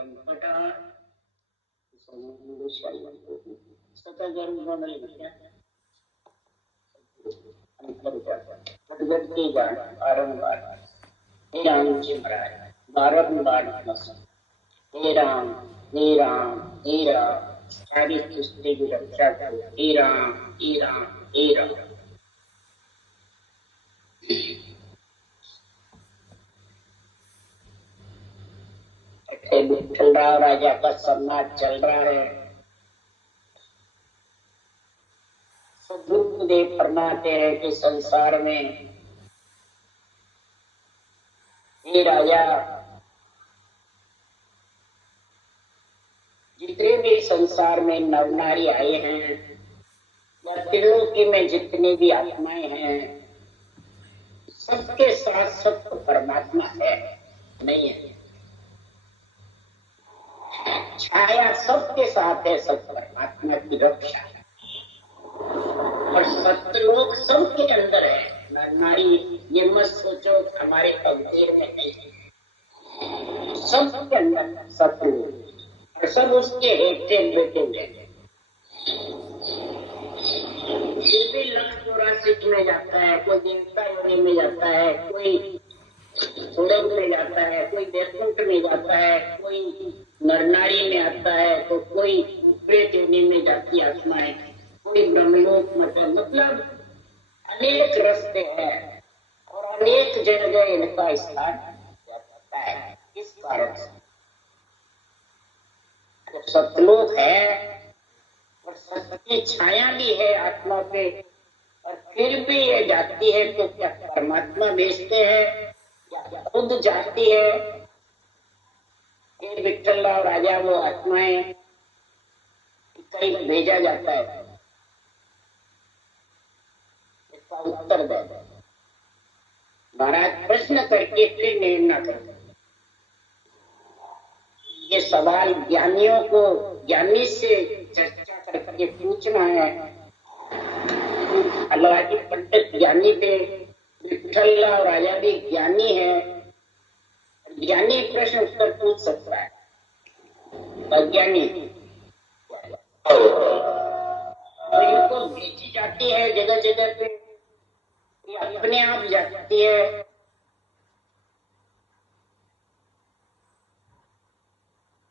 हे राम जी महाराज बारंबार हे राम हे राम हे राम सारी सृष्टि की रक्षा करो हे राम हे राम हे राम। विठ्ठलराव राजा का सम्राट चल रहा है। सद्गुरुदेव फरमाते हैं कि संसार में ये राजा जितने भी संसार में नर नारी आए हैं या त्रिलोकी में जितनी भी आत्माएं हैं सबके साथ सत्य परमात्मा है नहीं है। छाया सबके साथ है, सब परमात्मा की रक्षा है। और सत्यलोक सबके अंदर है। नर नारी ये मत सोचो हमारे तकदीर में नहीं है, सबके अंदर सत्यलोक और सब उसके हेठे बेटे हैं। ये भी लक्ष्य 84 में जाता है, कोई देवता योनि में जाता है, कोई सूरज में जाता है, कोई देवकुंठ में जाता है, कोई नर नारी में आता है, तो कोई प्रेत योनि में जाती आत्माएं, कोई ब्रह्मलोक मतलब अनेक रास्ते हैं और अनेक जगह इनका स्थान जाता है। इस कारण से जब सतलोक है और सत्य की छाया भी है आत्मा पे और फिर भी ये जाती है तो क्या परमात्मा भेजते हैं या खुद जाती है? ये विठ्ठलराव राजा वो आत्माएं कहीं भेजा जाता है, इसका उत्तर दे। महाराज प्रश्न करके फिर निर्णय कर। ये सवाल ज्ञानियों को ज्ञानी से चर्चा करके पूछना है। अलवाजी पंडित ज्ञानी थे, विठ्ठलराव राजा भी ज्ञानी है। ज्ञानी प्रश्न उत्तर पूछ सकता है, अज्ञानी तो इनको भेजी जाती है जगह जगह पे, ये अपने आप जाती है।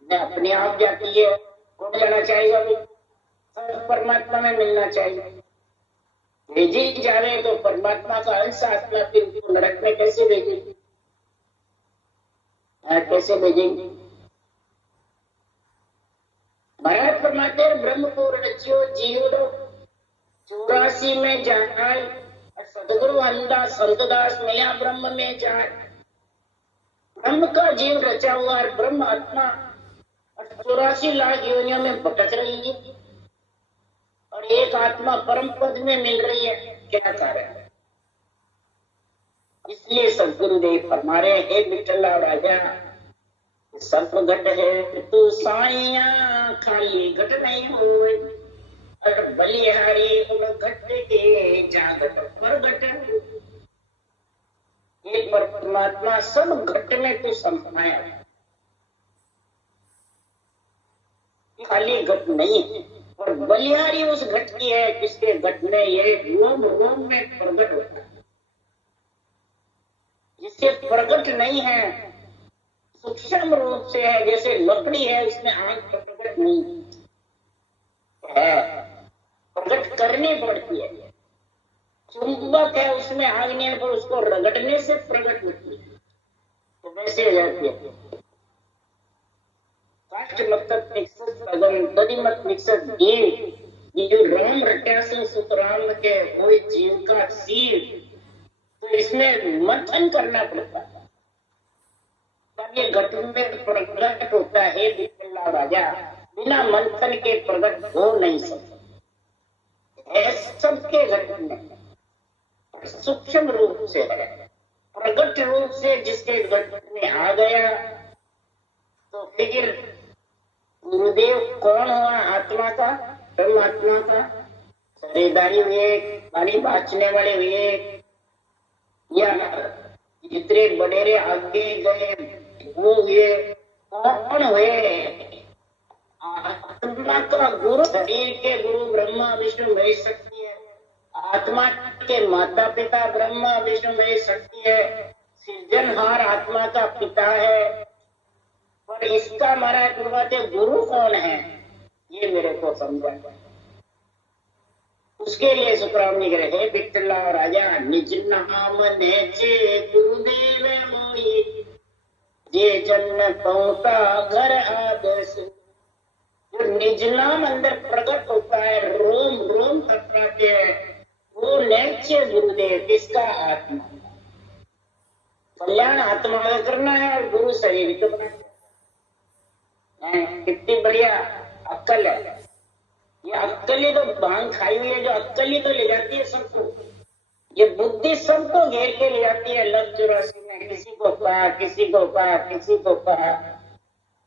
अपने आप जाती है, कौन जाना चाहिए? सब परमात्मा में मिलना चाहिए। भेजी जावे तो परमात्मा का अंश आत्मा फिर उनको नरक में कैसे भेजेगी? कैसे भेजेंगे? महाराज फरमाते हैं ब्रह्म को रचियो जीव 84 में जाए, सदगुरु अंधा संतदास मिला ब्रह्म में जाए। ब्रह्म का जीव रचा हुआ है, ब्रह्म आत्मा 84 लाख योनियों में भटक रही है और एक आत्मा परम पद में मिल रही है। क्या कारण है? इसलिए सदगुरुदेव फरमा रहे हे विठ्ठलराव राजा, सर्प घट है तू साइया खाली घट नहीं हुए, और बलिहारी उन घट के जागट पर घट। ये परमात्मा सब घट में तू समाया, खाली घट नहीं है। और बलिहारी उस घट की है जिसके घट में ये रोम रोम में प्रकट होता है, जिससे प्रकट नहीं है, सूक्ष्म रूप से है। जैसे लकड़ी है उसमें आग प्रकट नहीं है, प्रकट करनी पड़ती है। चुंबक है उसमें आग नहीं है पर उसको रगड़ने से प्रकट होती है, तो वैसे हो जाती है। काष्ठ मत निक्षत अगम तदिमत निक्षत जीव, ये जो राम रट्यासन सुतराम के कोई जीव का सीर, तो इसमें मंथन करना पड़ता है तब ये घट में प्रकट होता है। विठ्ठलराव राजा बिना मंथन के प्रकट हो नहीं सकते, सबके घट में सूक्ष्म रूप से है। प्रकट रूप से जिसके घट में आ गया तो फिर गुरुदेव कौन हुआ? आत्मा का, परमात्मा का शरीरधारी हुए, पानी बाँचने वाले हुए, या जितने बडेरे आगे गए वो हुए, कौन कौन हुए? आत्मा का गुरु, शरीर के गुरु ब्रह्मा विष्णु महेश शक्ति है। आत्मा के माता पिता ब्रह्मा विष्णु महेश शक्ति है। सृजनहार आत्मा का पिता है। पर इसका महाराज गुरुवाते गुरु कौन है, ये मेरे को समझा। उसके लिए सुखराम जी कह रहे, विठला राजा निज नाम नेचे गुरुदेव मोई, जे जन पहुंचा घर आदर्श। जो निज नाम अंदर प्रकट होता है, रोम रोम तत्वाते है, वो नेचे गुरुदेव। किसका? आत्मा। कल्याण आत्मा का करना है और गुरु शरीर को बनाना है। कितनी बढ़िया अक्कल है। ये अक्कल ही तो भांग खाई हुई है, जो अक्कल ही तो ले जाती है सबको। ये बुद्धि सबको घेर के ले जाती है। लव 84 में किसी को पा, किसी को पा, किसी को पा,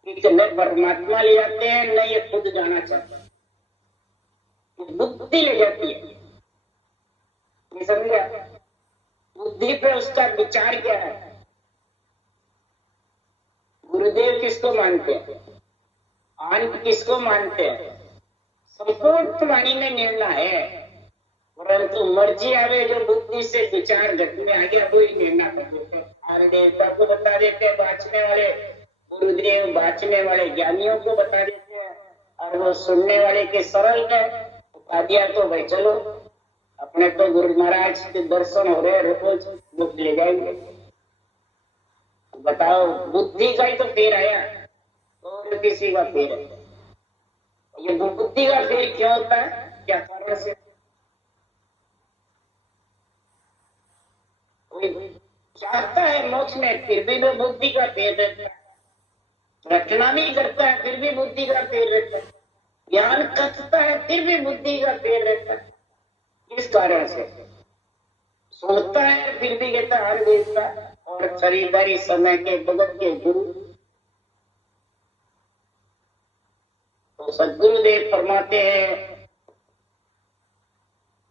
न परमात्मा ले जाते हैं, न ये खुद जाना चाहता। बुद्धि ले जाती है, ये समझा? बुद्धि पे उसका विचार क्या है? गुरुदेव किसको मानते हैं, आन किसको मानते हैं? संपूर्ण वाणी में निर्णय है, परंतु मर्जी आवे जो बुद्धि से विचार घट में आ गया वही निर्णय कर देते हैं। आन देवता को बता देते हैं, बाँचने वाले गुरुदेव बाँचने वाले ज्ञानियों को बता देते हैं, और वो सुनने वाले के सरल है बता दिया तो भाई चलो अपने तो गुरु महाराज के दर्शन हो रहे रोज, बुक ले जाएंगे। बताओ, बुद्धि का ही तो फेर आया और किसी का फेर है। ये बुद्धि का फेर क्यों होता है, क्या कारण से? चाहता है मोक्ष में, फिर भी वो बुद्धि का फेर रहता है। रचना भी करता है, फिर भी बुद्धि का फेर रहता है। ज्ञान कथता है, फिर भी बुद्धि का फेर रहता है। किस कारण से? सोचता है फिर भी कहता हर देवता और खरीदारी समय के भगत के गुरु। तो सदगुरुदेव फरमाते हैं,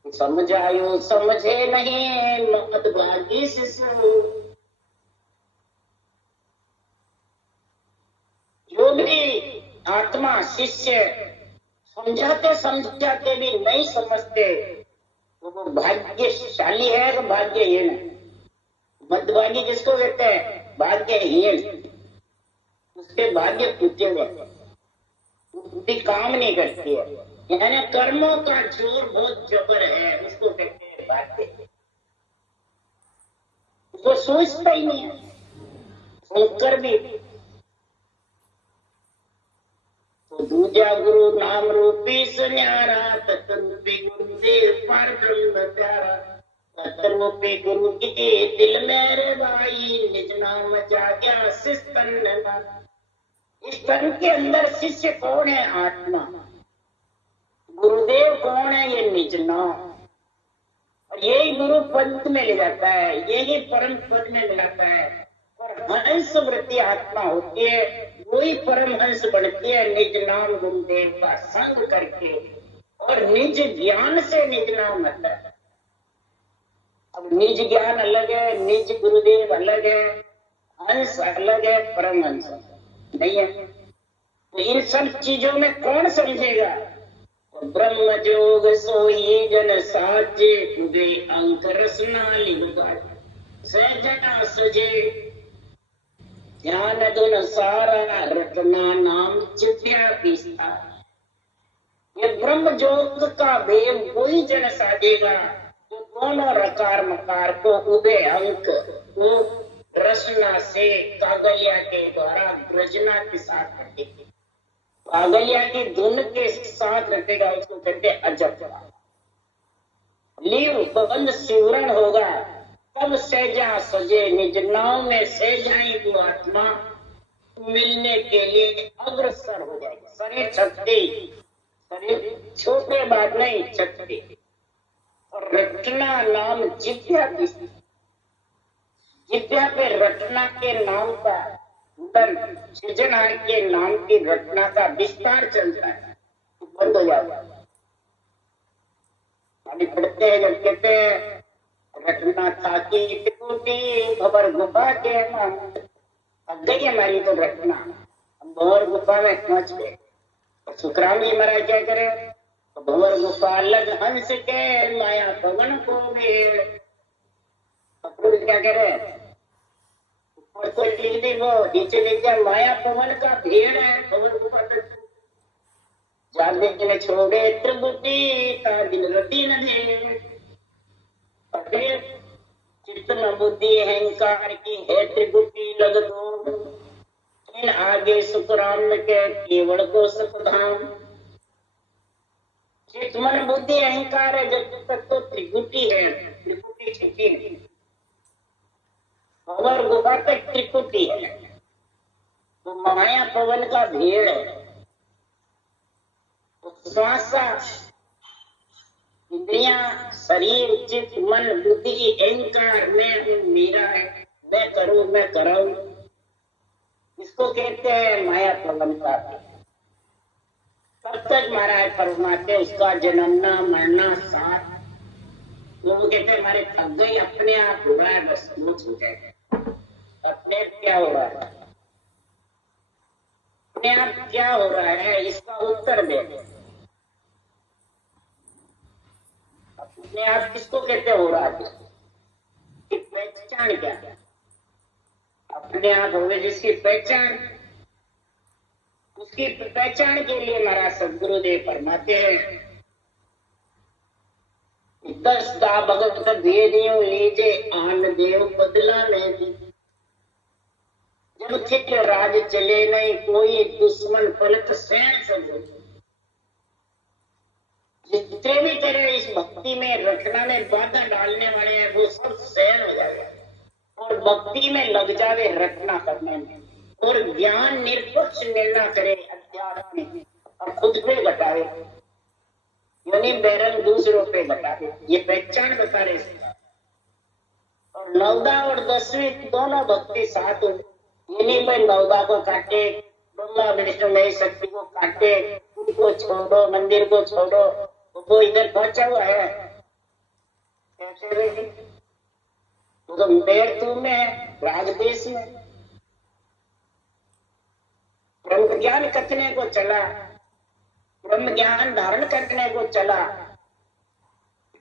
समझ आयो समझे नहीं मतभागी शिशु। जो भी आत्मा शिष्य समझाते समझाते भी नहीं समझते, वो भाग्यशाली है तो भाग्यहीन है। मध्यभागी किसको कहते हैं? भाग्यहीन। उसके भाग्य टूटे हुए, बुद्धि काम नहीं करती है, यानी कर्मों का जोर बहुत जबर है, उसको कहते हैं भाग्य। उसको सोचता ही नहीं है, सुनकर भी। तो दूजा गुरु नाम रूपी सुन्यारा, तत्रूपी गुरुदेव पर ब्रह्म प्यारा। तत्रूपी गुरु के दिल मेरे भाई, निज नाम जाग्या शिष तन। इस तन के अंदर शिष्य कौन है? आत्मा। गुरुदेव कौन है? ये निज नाम। और यही गुरु पद में ले जाता है, यही परम पद में ले जाता है। और हंस वृत्ति आत्मा होती है, वही परम हंस बनती है निज नाम गुरुदेव का संग करके, और निज ज्ञान से निज नाम आता है। अब निज ज्ञान अलग है, निज गुरुदेव अलग है, हंस अलग है, परम हंस नहीं है। तो इन सब चीजों में कौन समझेगा? ब्रह्म जोग सोई जन साजे, उदय अंक रसना लिंगा सहजना सजे। ध्यान धुन सारा रटना नाम चित्या पिस्ता। ये ब्रह्म जोग का वेद वही जन साजेगा जो दोनों रकार मकार को उदय अंक को रचना से कागलिया के द्वारा रचना के साथ रखेगा। कागलिया की धुन के साथ रखेगा, उसको कहते अजप। लीव बंद सिवरण होगा तब सहजा सजे, निज नाव में सहजाई तू आत्मा, मिलने के लिए अग्रसर हो जाएगा। शरीर छकती, शरीर छोटे बात नहीं छकती। और रटना नाम जिज्ञा, जिज्ञा पे रटना के नाम का सृजना के नाम की रचना का विस्तार चलता है, बंद हो जाता है। अभी पढ़ते हैं जब कहते हैं रटना था कि टूटी खबर गुफा के अब गई हमारी तो रटना, हम भंवर गुफा में पहुंच गए। सुखराम जी महाराज क्या करे, तो भंवर गुफा लग हंस के माया पवन को भेड़। क्या करे, ऊपर तो लिख दी, वो नीचे लिख दिया माया पवन का भेड़ है भंवर गुफा तक। जाने के छोड़े त्रिभुटी का दिन रति न दे। और फिर चित्त न बुद्धि अहंकार की है त्रिभुटी लग दो। इन आगे सुखराम के केवल को सुखधाम। चित्त मन बुद्धि अहंकार है जब तक तो त्रिकुटी है, त्रिकुटी छुट्टी नहीं। भंवर गुफा तक त्रिकुटी है, तो माया पवन का भेड़ है। तो श्वासा इंद्रियां शरीर चित्त मन बुद्धि अहंकार मैं हूँ मेरा है, मैं करूं मैं कराऊं, इसको कहते हैं माया पवन का भेड़। तब तक महाराज फरमाते उसका जन्मना मरना साथ। वो कहते हैं हमारे थक गई, अपने आप हो रहा है, बस वो हो जाएगा। अपने क्या हो रहा है, अपने आप क्या हो रहा है, इसका उत्तर दे। अपने आप किसको कहते हो रहा है, पहचान क्या है? अपने आप होवे जिसकी पहचान, उसकी पहचान के लिए महाराज सदगुरुदेव फरमाते हैं 10 दा भगत भेदियों लीजे आन देव बदला नहीं दी। जब थिक राज चले नहीं कोई दुश्मन पलट सहन सको। जितने भी तेरे इस भक्ति में रखना में बाधा डालने वाले हैं वो सब सहन हो जाएगा, और भक्ति में लग जावे रखना करने में, और ज्ञान निरपेक्ष निर्णय करे अध्यात्म में, और खुद पे घटावे यानी बैरल दूसरों पे घटावे। ये पहचान बता रहे हैं। और 9दा और 10वीं दोनों भक्ति साथ इन्हीं पे 9दा को काटे, ब्रह्मा विष्णु महेश शक्ति को काटे, उनको छोड़ो मंदिर को छोड़ो, वो इधर पहुंचा हुआ है कैसे? तो मेर तू में है, राजदेश में ब्रह्म ज्ञान कथने को चला, ब्रह्म ज्ञान धारण करने को चला,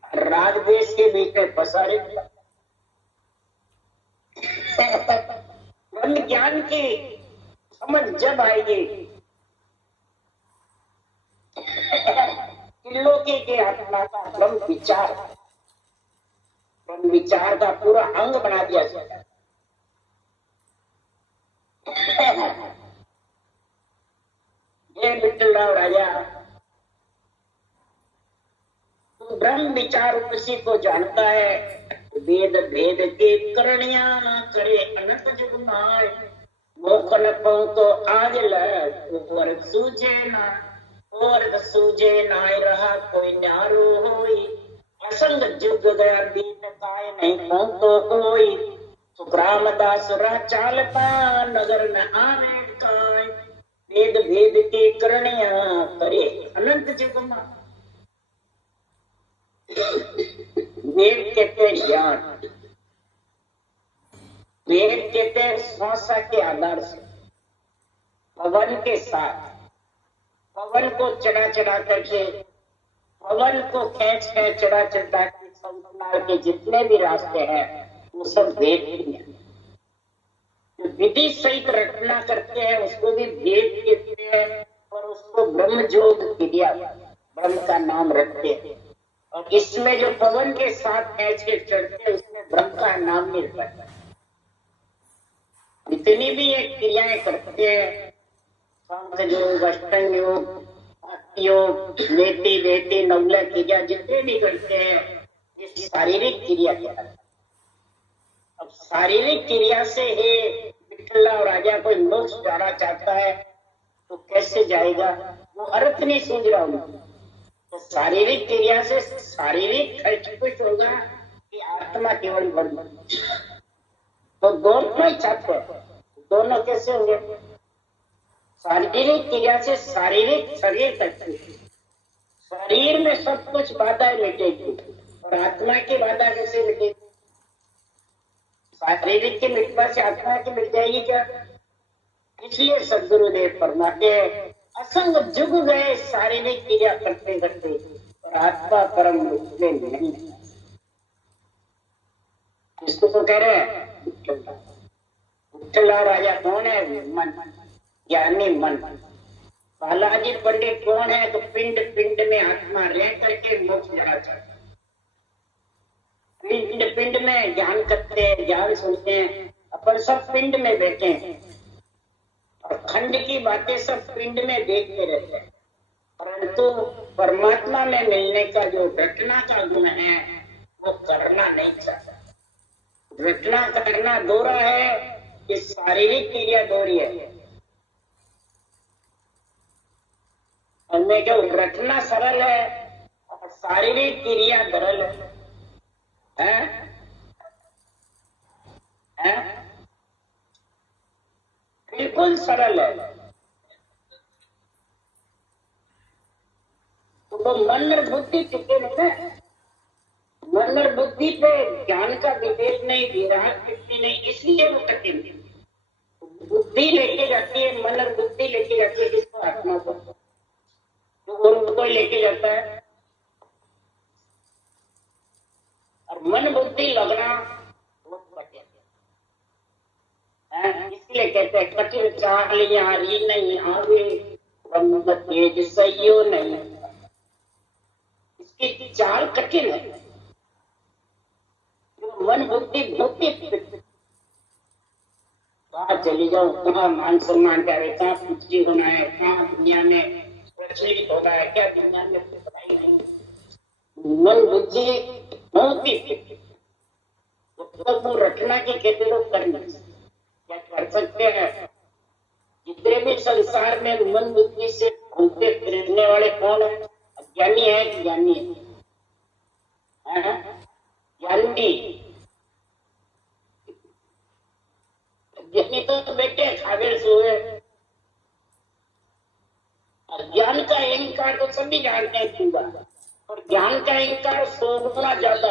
राजदेश के बीच में फंसा रहता। ब्रह्म ज्ञान की समझ जब आएगी, त्रिलोकी के आत्मा का ब्रह्म विचार, ब्रह्म विचार का पूरा अंग बना दिया जाएगा। ये विठ्ठलराव राजा तो ब्रह्म विचार उसी को जानता है। वेद भेद के करणिया करे अनंत जुगमाय, मोखन तो आज लर सूझे ना, और सूझे ना रहा कोई न्यारो होई, असंग जुग गया बीत काय नहीं तो कोई, सुखराम दास रा चालता नगर न आवे काय, वेद भेद के करणिया करे अनंत जुगमा। वेद कहते ज्ञान, वेद कहते श्वासा के आधार से पवन के साथ, पवन को चढ़ा चढ़ा करके, पवन को खींच खींच चढ़ा चढ़ा के संसार के जितने भी रास्ते हैं वो सब वेद ही है। विधि सहित रचना करते हैं उसको भी वेद कहते हैं, और उसको ब्रह्म जोग क्रिया ब्रह्म का नाम रखते हैं। और इसमें जो पवन के साथ खींच के चढ़ते हैं उसमें ब्रह्म का नाम मिल पाता है। जितनी भी ये क्रियाएं करते हैं, सांख्य योग, अष्टांग योग, भक्ति योग, नेति वेति नवला क्रिया जितने भी करते हैं ये शारीरिक क्रिया कहलाता है। अब शारीरिक क्रिया से ही विठ्ठलराव राजा कोई मोक्ष जाना चाहता है तो कैसे जाएगा, वो अर्थ नहीं सूझ रहा उनको। तो शारीरिक क्रिया से शारीरिक खर्च कुछ होगा कि आत्मा केवल बढ़, तो दोनों ही चाहते हैं। दोनों कैसे होंगे? शारीरिक क्रिया से शारीरिक शरीर तक, शरीर में सब कुछ बाधाएं मिटेगी, और आत्मा की बाधा कैसे मिटेगी? शारीरिक की मिटने से आत्मा की मिट जाएगी क्या? इसलिए सदगुरुदेव फरमाते हैं असंग जुग गए शारीरिक क्रिया करते करते और आत्मा परम रूप में नहीं। इसको तो कह रहे हैं विठ्ठल राजा कौन है? मन, ज्ञानी मन। बालाजी पंडित कौन है? तो पिंड पिंड में आत्मा रह करके मोक्ष जाना चाहता है। पिंड पिंड में ज्ञान करते हैं, ज्ञान सुनते हैं, अपन सब पिंड में बैठे हैं और खंड की बातें सब पिंड में देखते रहते हैं, परंतु परमात्मा में मिलने का जो रटना का गुण है वो करना नहीं चाहता। रटना करना दोहरा है, ये शारीरिक क्रिया दोहरी है। क्यों रटना सरल है और शारीरिक क्रिया सरल है? बिल्कुल सरल है। तो मन और बुद्धि टिके नहीं, मन और बुद्धि पे ज्ञान का विवेक नहीं, विराट वृत्ति नहीं, इसलिए वो कठिन। बुद्धि लेके जाती है, मन और बुद्धि लेके जाती है किसको? आत्मा को। तो उनको लेके जाता है और मन बुद्धि लगना बहुत कठिन है। इसलिए कहते हैं कठिन चाल यारी नहीं आवे, तेज सहियो नहीं। इसकी चाल कठिन है। मन बुद्धि बुद्धि कहाँ चली जाओ, कहाँ मान सम्मान क्या है, कहाँ पूज्य होना है, कहाँ दुनिया में प्रचलित होता है, क्या दुनिया में पता ही नहीं। मन बुद्धि होती तो रटना की कहते लोग कर नहीं सकते। क्या कर सकते हैं? जितने भी संसार में मन बुद्धि से घूमते फिरने वाले कौन है? ज्ञानी है, ज्ञानी है, ज्ञानी। ज्ञानी तो बेटे खावे सोए। ज्ञान का अहंकार तो सभी जानते हैं पूरा, और ज्ञान का अहंकार 100 गुना ज्यादा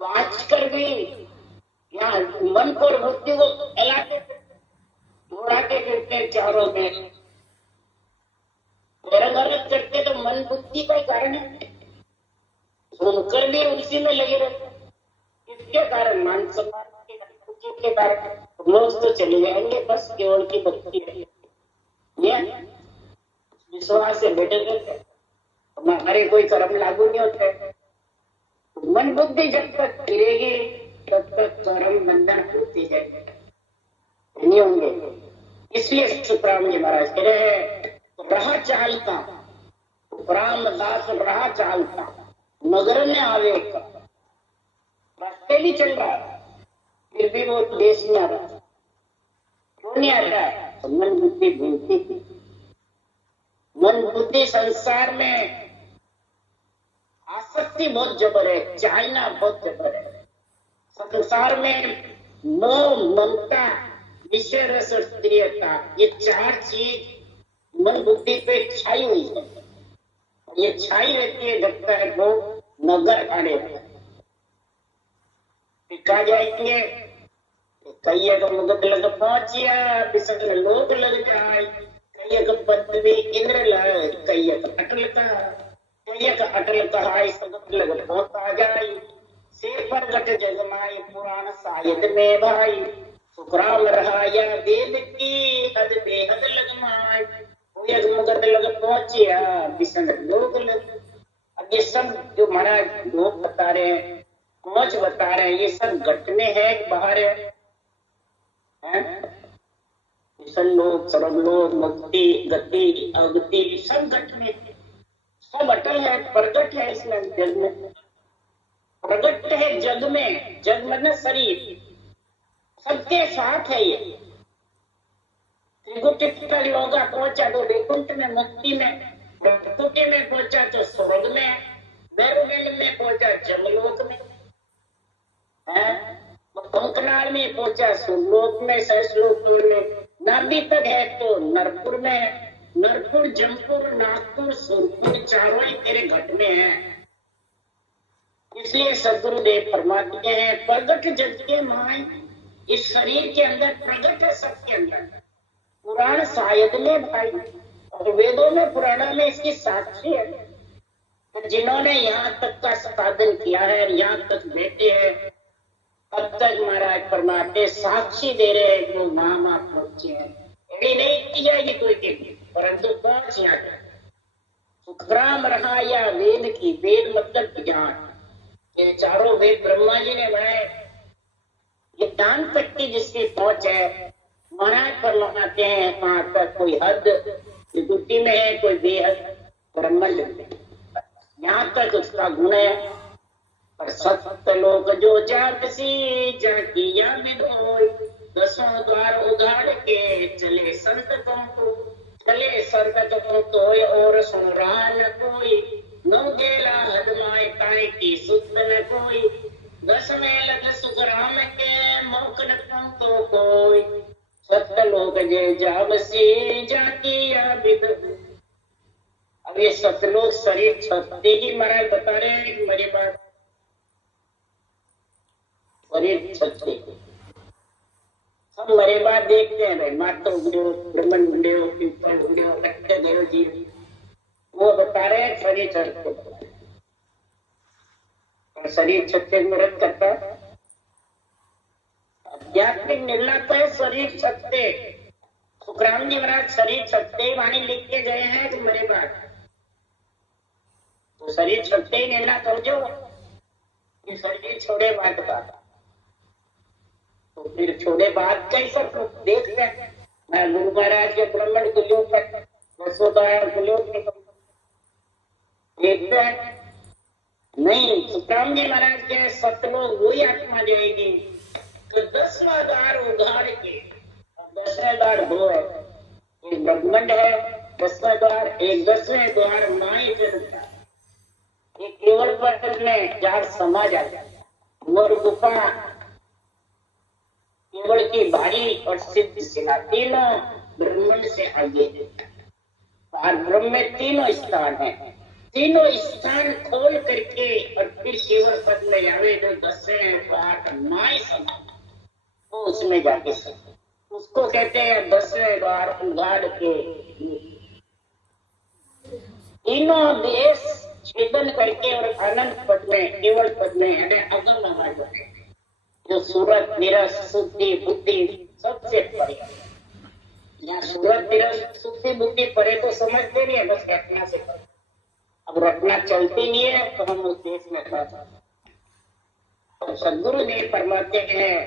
आज कर भी यहाँ मन को और बुद्धि को फैलाते दौड़ाते फिरते हैं चारों में, गलत करते तो मन बुद्धि का कारण है। सुनकर भी उसी में लगे रहते। किसके कारण? मान सम्मान के कारण। मोक्ष तो चले जाएंगे, बस केवल की भक्ति है, ये विश्वास से बैठे रहते, हमारे कोई कर्म लागू नहीं होते। मन बुद्धि जब तक फिरेगी तब तक कर्म बंधन होते जाएंगे, नहीं होंगे। इसलिए सुखराम जी महाराज कह रहे हैं रहा चालता, रामदास रहा चालता, नगर में आवे रास्ते भी चल रहा है, फिर भी वो देश में आ रहा है। क्यों नहीं आ रहा है? तो मन बुद्धि भूलती थी। मन बुद्धि संसार में आसक्ति बहुत जबर है, चाहना बहुत जबर है। संसार में मोह, ममता, विषय रस और प्रियता, ये 4 चीज मन बुद्धि पे छाई हुई है। ये छाई रहती है जब तक वो नगर आने कहा जाएंगे कई मुगत लग पहुंचिया, बिसक लोग लग जाए, कई पदवी इंद्र लग, कई अटलता, कई अटलता सगत लग पहुंचा जाए, से प्रगट जगमाए पुराण सायद में भाई, सुखराम रहा या वेद की हद बेहद लगमाए, मुगत लग पहुंचिया बिसन लोग लग। अब ये सब जो महाराज लोग बता रहे हैं, पहुंच बता रहे हैं, ये सब घटने हैं बाहर है? लोग सर्वलोक मुक्ति गति अगति सब घटने, सब अटल है, प्रगट है इसमें जग में, प्रगट है जग में। जग मतलब शरीर, सबके साथ है। ये त्रिकुट लोग पहुंचा तो वैकुंठ में, मुक्ति में, प्रकृति में पहुंचा तो स्वर्ग में, वैरुगंड में पहुंचा जमलोक में, कंकनाल में पहुंचा सुरलोक में, सहस्रलोक में, नाभि तक है तो नरपुर में, नरपुर जमपुर नागपुर सुरपुर चारों ही तेरे घट में है। इसलिए सदगुरुदेव फरमाते हैं प्रगट जग के माय, इस शरीर के अंदर प्रकट है, सबके अंदर। पुराण शायद में भाई, और वेदों में पुराणों में इसकी साक्षी है। तो जिन्होंने यहाँ तक का साधन किया है, यहाँ तक बैठे हैं, अब तक महाराज परमात्मा साक्षी दे रहे हैं कि वो नाम आप पहुंचे हैं। यदि नहीं किया ये कोई के, परंतु पहुंच यहाँ तक। सुखराम रहा या वेद की, वेद मतलब ज्ञान, ये चारों वेद ब्रह्मा जी ने बनाए। ये दान तक की जिसकी पहुंच है, महाराज परमात्मा हैं वहां तक कोई हद विभूति में है, कोई बेहद ब्रह्मांड में, यहाँ तक उसका गुण है। पर सत्य लोग जो जागसी जाकिया विदोई, दसों द्वार उगाड़ के चले संत को, चले संत को तोय और सुनरा न कोई, नौ गेला हदमाए काय की सुध न कोई, दस में लग सुखराम के मौक न तो कोई, सत्य लोग जे जावसी जाकिया विदोई। अब ये सतलोक शरीर छपते ही महाराज बता रहे हैं कि मेरी बात शरीर छपते सब मरे बात देखते हैं भाई, मातो उड़ो, ब्रह्मन उड़ो, पीपल उड़ो, कट्टे देव जी, वो बता रहे हैं शरीर छपते। और शरीर छपते मृत करता है आध्यात्मिक निर्णय तो है शरीर छपते। सुखराम जी महाराज शरीर छपते वाणी लिख के गए हैं कि मेरे बात, तो शरीर छपते ही निर्णय कर जो कि शरीर छोड़े बात का, तो फिर छोड़े बात का ही सब देखते हैं। मैं गुरु महाराज के ब्राह्मण को योग करता, को योग देखते हैं। नहीं, सुखराम जी महाराज के सतलोक वही आत्मा जाएगी तो 10वां द्वार उघाड़ के, 10वें द्वार दो है, एक ब्रह्मांड है 10वां द्वार, एक 10वें द्वार माई चलता, एक केवल पद में चार समा जाता है। और गुफा केवल की भारी और सिद्ध शिला तीनों ब्रह्मांड से आगे है। ब्रह्म में तीनों स्थान है, तीनों स्थान खोल करके और फिर केवल पद में आवे जो 10वें द्वार माई समा, तो उसमें जाके उसको कहते हैं 10वें द्वार उघाड़ के। तीनों देश छेदन करके और अनंत पद में, केवल पद में हमें अगम आवाज होते हैं, जो सूरत निरस शुद्धि बुद्धि सबसे परे। यहाँ सूरत निरस शुद्धि बुद्धि परे तो समझते नहीं है, बस रटना से परे। अब रटना चलती नहीं है तो हम उस देश में रहते। तो सदगुरु ने परमात्मा हैं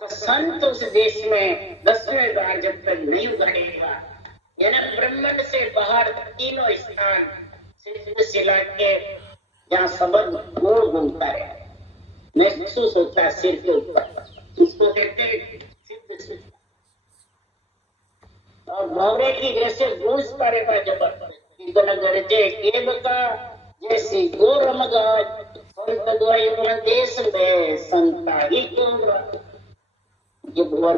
तो संत उस देश में 10वें द्वार जब तक नहीं उघाड़ेगा, यानी ब्रह्मांड से बाहर तीनों स्थान सिद्ध शिला के जहाँ शब्द गोल घूमता है, महसूस होता है सिर के ऊपर, उसको कहते हैं सिद्ध शिला। और भौरे की जैसे गूंजता रहता है जबरदस्त, इतना गरजे केब का जैसी गोरम गाज, संत द्वय देश में संता ही क्यों, ये भोर।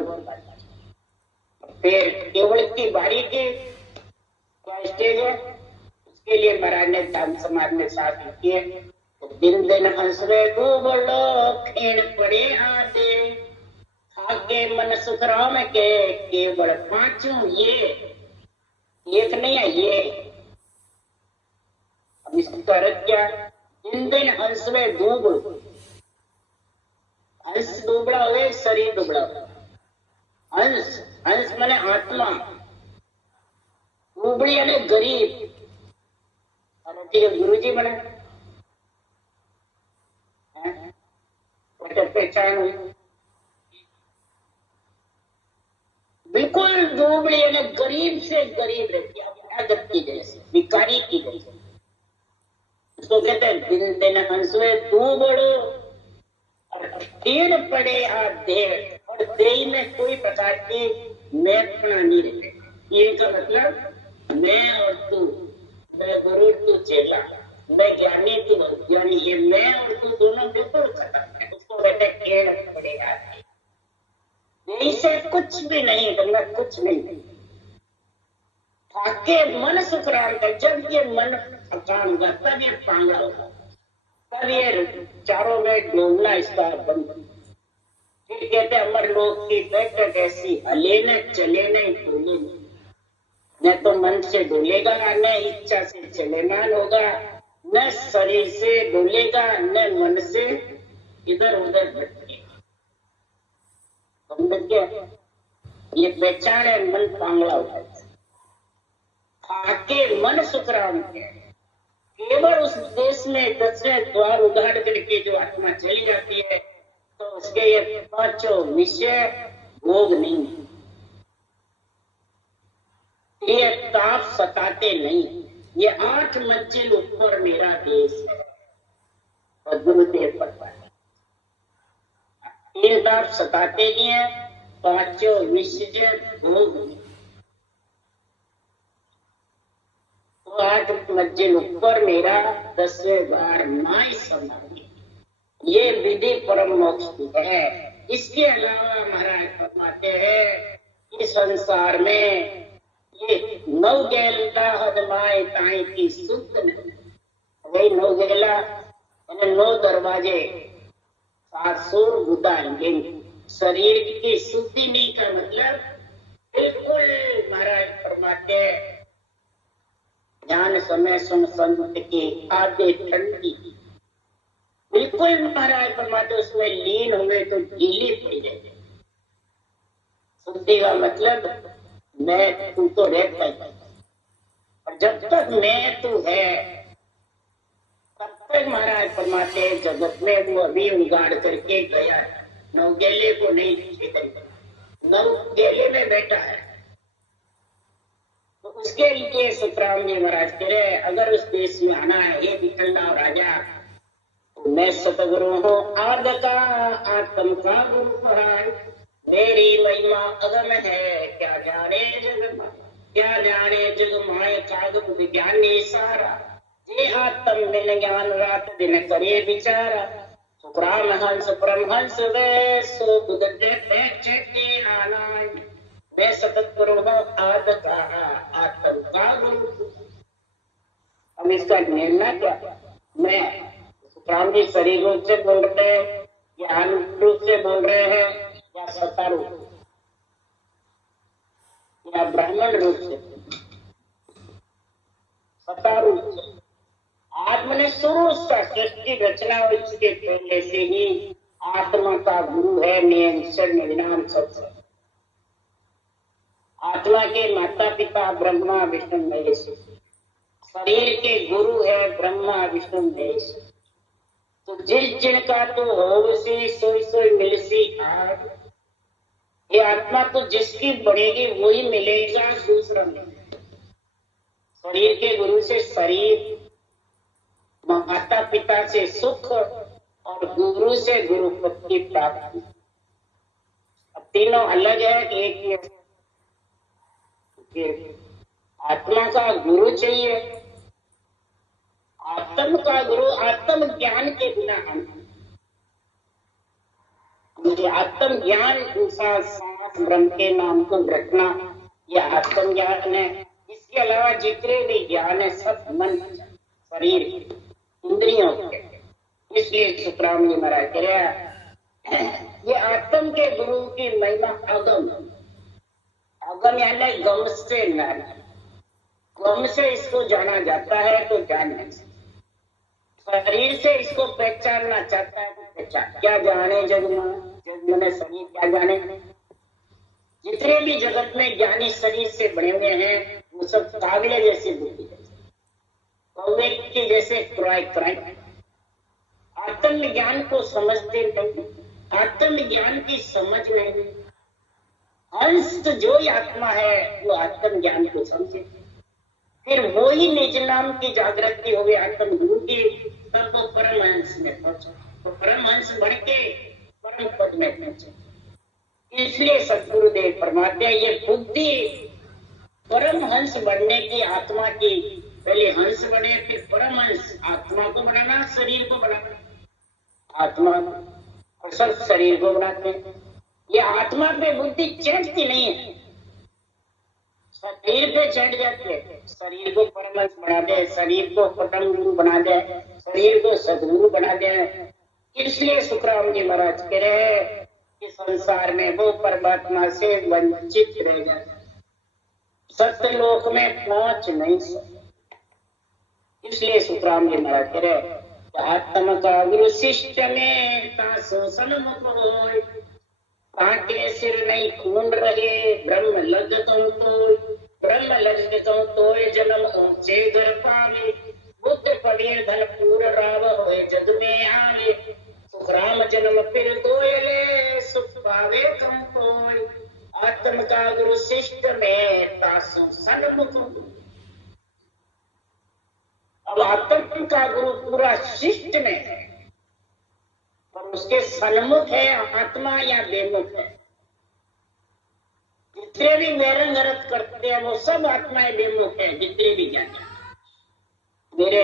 फिर केवल की बारी की क्या स्टेज है, उसके लिए महाराज ने धर्म समाज में साथ किए। तो दिन दिन हंसवे डूबलो खेण पड़े आते, आगे मन सुखराम के केवल पांचों, ये एक नहीं है ये। अब इसका अर्थ क्या, दिन दिन हंसवे डूब, हंस दुबड़ा हुए शरीर दुबड़ा हुआ, हंस हंस माने आत्मा, दुबड़ी यानी गरीब। गुरु जी बने पहचान हुई, बिल्कुल दुबड़ी यानी गरीब से गरीब रहती है, अनागत की जैसे, भिखारी की जैसे। उसको कहते हैं दिन दिन हंसवे दुबड़ो और तीन पड़े देह, और देह में कोई प्रकार की मैपना नहीं रहते। ये का मतलब मैं और तू, मैं गुरु तू चेला, मैं ज्ञानी तू अज्ञानी, ये मैं और तू दोनों बिल्कुल खत्म है। उसको कहते हैं केड़ पड़े देह से कुछ भी नहीं करना, कुछ नहीं थाके मन सुखराम का। जब ये मन थकान होगा तब ये पांगा होगा, तब ये चारों में डोलना इसका बंद। फिर कहते अमर लोक की बैठक ऐसी, हले न चले न डोले, न तो मन से डोलेगा, न इच्छा से चलेमान होगा, न शरीर से डोलेगा, न मन से इधर उधर भटकेगा। समझ गया? ये पहचान है मन पांगला होता है। खाके मन सुखराम के, केवल उस देश में 10वें द्वार उघाड़ करके जो आत्मा चली जाती है तो उसके ये पांचों विषय भोग नहीं, ये ताप सताते नहीं। ये 8 मंजिल ऊपर मेरा देश है और गुरुदेव पढ़ता है। 3 ताप सताते नहीं है, पांचों विषय भोग नहीं। तो 8 मंजिल ऊपर मेरा 10वें द्वार माई समाधि, ये विधि परम मोक्ष की है। इसके अलावा महाराज फरमाते हैं इस संसार में ये 9 गेला हदमाए ताई की शुद्ध नहीं। वही 9 गेला 9 दरवाजे 7 सूर गुदा लिंग, शरीर की शुद्धि नहीं का मतलब बिल्कुल महाराज फरमाते हैं ज्ञान समय सुन संत की आधे ठंडी, बिल्कुल महाराज फरमाते उसमें लीन हुए तो गीली पड़ जाए। शुद्धि का मतलब मैं तू तो रहता ही, और जब तक मैं तू है तब तक महाराज फरमाते जगत में वो अभी उगाड़ करके गया है, 9 गेले को नहीं, 9 गेले में बैठा है। तो उसके लिए सुखराम जी महाराज कह रहे अगर उस देश में आना है ये विठलराव राजा, तो मैं सतगुरु हूँ आद का आत्म का गुरु पढ़ाए, मेरी महिमा अगम है क्या जाने जग, क्या जाने जग माय कागम विज्ञानी सारा, जे आत्म में ज्ञान रात दिन करे विचारा, सुखराम हंस परमहंस वे सो बुद्ध चेती नारायण, मैं सतगुरु हूँ आद का आत्म का गुरु। अब इसका निर्णय क्या? मैं सुखराम जी शरीर रूप से बोल रहे हैं या रूप से बोल रहे हैं या सत्ता रूप या ब्राह्मण रूप से? सत्ता रूप से। आत्मा ने शुरू से सृष्टि रचना इसके पहले से ही आत्मा का गुरु है, नियंत्रण निविनाम सबसे। आत्मा के माता पिता ब्रह्मा विष्णु महेश, शरीर के गुरु है ब्रह्मा विष्णु महेश। तो जिस जिनका तो होवसी सोई सोई मिलसी आग, ये आत्मा तो जिसकी बढ़ेगी वही मिलेगा, दूसरा नहीं। शरीर के गुरु से शरीर, माता पिता से सुख और गुरु से गुरु पद की प्राप्ति। अब तीनों अलग है कि एक ही है। आत्मा का गुरु चाहिए, आत्म का गुरु, आत्म ज्ञान के बिना हम आत्म ज्ञान सांस ब्रह्म के नाम को रखना, यह आत्म ज्ञान है। इसके अलावा जितने भी ज्ञान है सब मन शरीर इंद्रियों के। इसलिए सुखराम जी महाराज कह रहे ये आत्म के गुरु की महिमा अगम, अगम यानी गम से न, गम से इसको जाना जाता है तो जान नहीं सकता, शरीर से इसको पहचानना चाहता है तो पहचान। क्या जाने जग में शरीर क्या जाने, जितने भी जगत में ज्ञानी शरीर से बने हुए हैं वो सब काबिले जैसी बुद्धि, कौवे के जैसे क्राई, आत्म ज्ञान को समझते नहीं, आत्म ज्ञान की समझ नहीं। हंस जो आत्मा है वो आत्म ज्ञान को समझे, फिर वो ही निज नाम की जागृति हो गई आत्म गुरु की, तब वो परमहंस में पहुंचा। तो परमहंस बढ़ के परम पद में पहुंचे। इसलिए सद्गुरुदेव फरमाते हैं ये बुद्धि परमहंस बनने की, आत्मा की पहले हंस बने फिर परमहंस, आत्मा को बनाना शरीर को बनाना, आत्मा और सब शरीर को बनाते हैं। ये आत्मा पे बुद्धि चढ़ती नहीं है, शरीर पे चढ़ जाते हैं। शरीर को परमहंस बना दे, शरीर को परम गुरु बना दे, शरीर को सदगुरु बना दे। इसलिए सुखराम जी महाराज कह रहे इस संसार में वो परमात्मा से वंचित रह जाता, सत्यलोक में पहुंच नहीं सकते। इसलिए सुखराम जी महाराज कह रहे आत्म का गुरु शिष्ट में तासो सन्मुख होय, कांटे सिर नहीं खून रहे, ब्रह्म लग तो जन्म ऊंचे घर पावे, बुद्ध पवीर धन पूर राव होए जग में आवे, सुखराम जन्म फिर दोयले, सुख पावे कम कोय, आत्म का गुरु शिष्ट में तासु सन्मुख। अब आत्म का गुरु पूरा शिष्ट में है, पर उसके सन्मुख है आत्मा या बेमुख है। जितने भी वैरंग अर्थ करते हैं वो सब आत्माएं बेमुख है। जितने भी ज्ञानी मेरे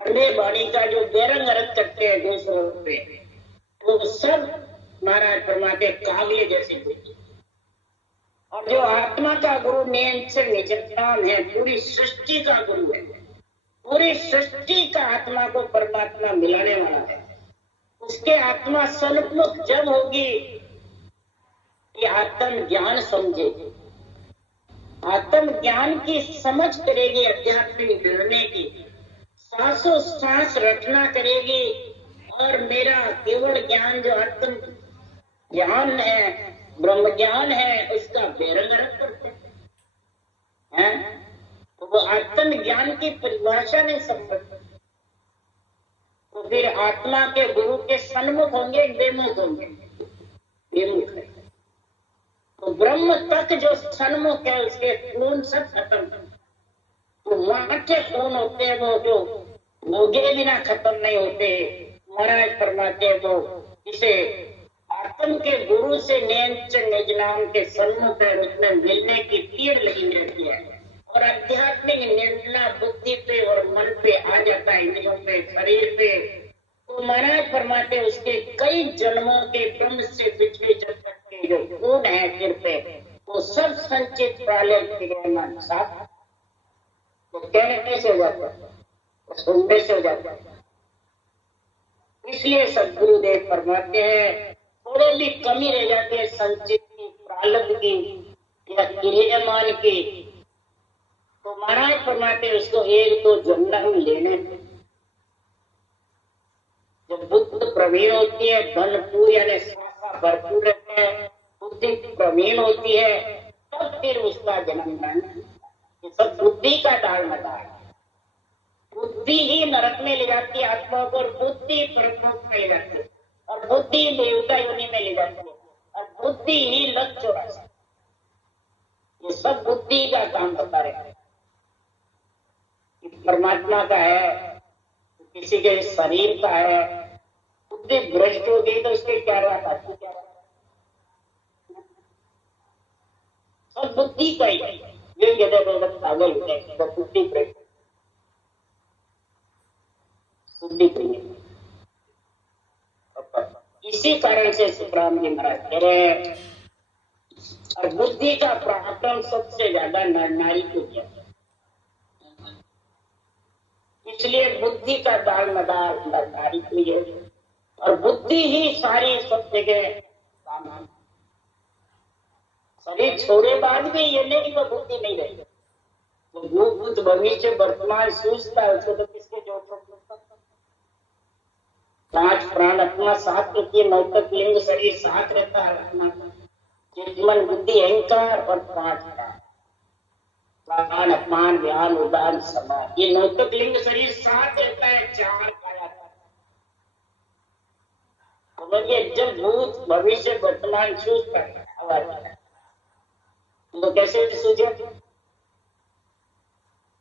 अंधे वाणी का जो वैरंग अर्थ करते हैं दूसरों पे, वो सब महाराज परमात्मा काव्य जैसे होते। और जो आत्मा का गुरु नेम से निजनाम है, पूरी सृष्टि का गुरु है, पूरी सृष्टि का आत्मा को परमात्मा मिलाने वाला है। उसके आत्मा सन्मुख जब होगी कि आत्म ज्ञान समझेगी, आत्म ज्ञान की समझ करेगी, आध्यात्मिक निर्णय की सांसों सांस रचना करेगी, और मेरा केवल ज्ञान जो आत्म ज्ञान है, ब्रह्म ज्ञान है, उसका बेरंग करते हैं। तो वो आत्म ज्ञान की परिभाषा नहीं समझते, तो फिर आत्मा के गुरु के सन्मुख होंगे बेमुख होंगे? बेमुख है। तो ब्रह्म तक जो सन्मुख है उसके खून सब खत्म, तो वहां के खून होते हैं वो जो भोगे बिना खत्म नहीं होते। महाराज फरमाते हैं तो इसे आत्म के गुरु से निज नाम के सन्मुख है, उसमें मिलने की तीर लगी रहती है, और आध्यात्मिक निर्णय बुद्धि पे और मन पे आ जाता है, इंद्रियों पे, शरीर पे। तो महाराज फरमाते उसके कई जन्मों के ब्रह्म से पिछले जन्म के जो खून है सिर पे, वो सब संचित प्रालय क्रियामान साथ तो कहने से हो जाता है, सुनने से हो जाता है। इसलिए सदगुरुदेव फरमाते हैं थोड़े भी कमी रह जाती है संचित की, प्रालब्ध की या क्रियमान की, तो महाराज फरमाते उसको एक दो जन्म लेने। जब बुद्ध प्रवीण होती है, धन पूर यानी स्वास्थ्य भरपूर रहते हैं, बुद्धि प्रवीण होती है, तब फिर उसका जन्म लेना। ये सब बुद्धि का दाल मदार है। बुद्धि ही नरक में ले जाती है आत्मा को, और बुद्धि परलोक में ले जाती है, और बुद्धि देवता योनि में ले जाती है, और बुद्धि ही लक्ष्य चौरासी। ये सब बुद्धि का काम बता रहे हैं। परमात्मा का है, किसी के शरीर का है, बुद्धि भ्रष्ट हो गई तो उसके क्या रहा, क्या रहा? सब बुद्धि का ही है। ये कहते पागल होते हैं, तो बुद्धि भ्रष्ट, बुद्धि प्रिय। इसी कारण से सुखराम जी महाराज कह रहे हैं, और बुद्धि का पराक्रम सबसे ज्यादा नारी को किया, इसलिए बुद्धि का दाल मदार नारी को है, और बुद्धि ही सारी सब जगह काम है। शरीर छोड़े बाद भी ये नहीं कि बुद्धि नहीं रहेगी, तो भूत भविष्य वर्तमान सूझता है, उसको तो किसके जोड़ सकता? पांच प्राण अपना साथ रहती है, नौतक लिंग शरीर साथ रहता है अपना, चित्त मन बुद्धि अहंकार, और पांच प्राण अपान व्यान उदान समान, ये नौतक लिंग शरीर साथ रहता है, चार काया। जब भूत भविष्य वर्तमान सूझता है तो कैसे सूझे?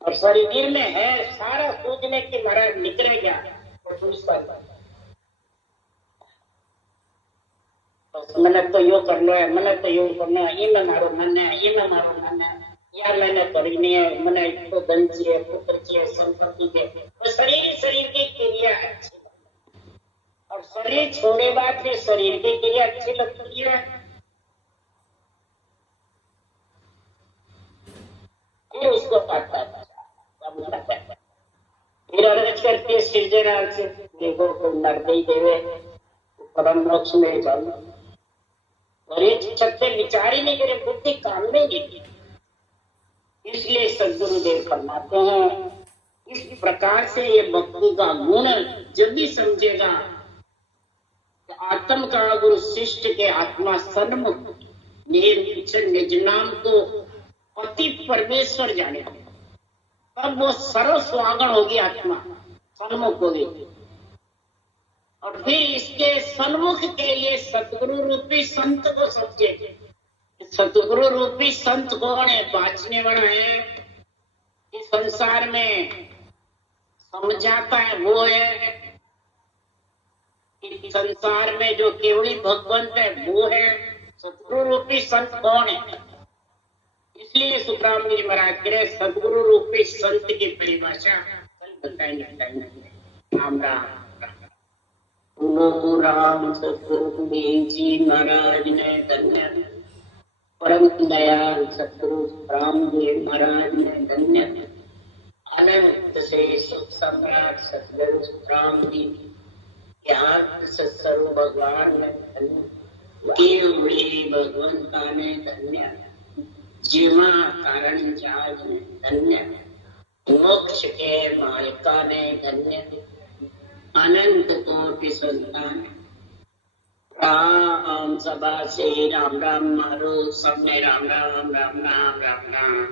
और शरीर में है सारा सूझने की महाराज निकलेगा और सूझता है। मैंने तो यो करना है, मैंने तो यो करना है, ये मैं मारो मन है, ये मैं मारो मन है, या मैंने करनी है, मैंने तो धन चाहिए, पुत्र चाहिए, संपत्ति चाहिए। तो शरीर की क्रिया अच्छी, और शरीर छोड़े बाद फिर शरीर की क्रिया अच्छी लगती है, फिर उसको पाता है, फिर अर्ज करती है सृजनाल से, देखो को नरदई देवे परम मोक्ष में जाऊंगा। और एक छत पे विचार ही नहीं करे, बुद्धि काम में नहीं की। इसलिए सदगुरुदेव फरमाते हैं, इस प्रकार से ये भक्ति का गुण जब भी समझेगा, आत्म का गुरु शिष्ट के आत्मा सन्मुख निज नाम को पति परमेश्वर जाने, तब वो सर्व स्वागण होगी, आत्मा सन्मुख होगी। और फिर इसके सन्मुख के लिए सतगुरु रूपी संत को समझे। सतगुरु रूपी संत कौन है? बांचने वाला है, इस संसार में समझाता है, वो है। इस संसार में जो केवली भगवंत है वो है। सतगुरु रूपी संत कौन है? इसलिए सुखराम जी महाराज कह रहे सदगुरु रूपी संत की परिभाषा कल बताएंगे। राम राम राम सतगुरु जी महाराज ने धन्य, परम दयाल सतगुरु राम जी महाराज ने धन्य, अनंत से सुख सम्राट सतगुरु राम जी ज्ञान सत्सर्व भगवान ने धन्य, केवली भगवंता ने धन्य, जीवा कारण जाज ने धन्य, मोक्ष के मालिका ने धन्य, अनंत कोटि संतान। राम सभा से राम राम मारो सबने, राम राम राम राम राम राम।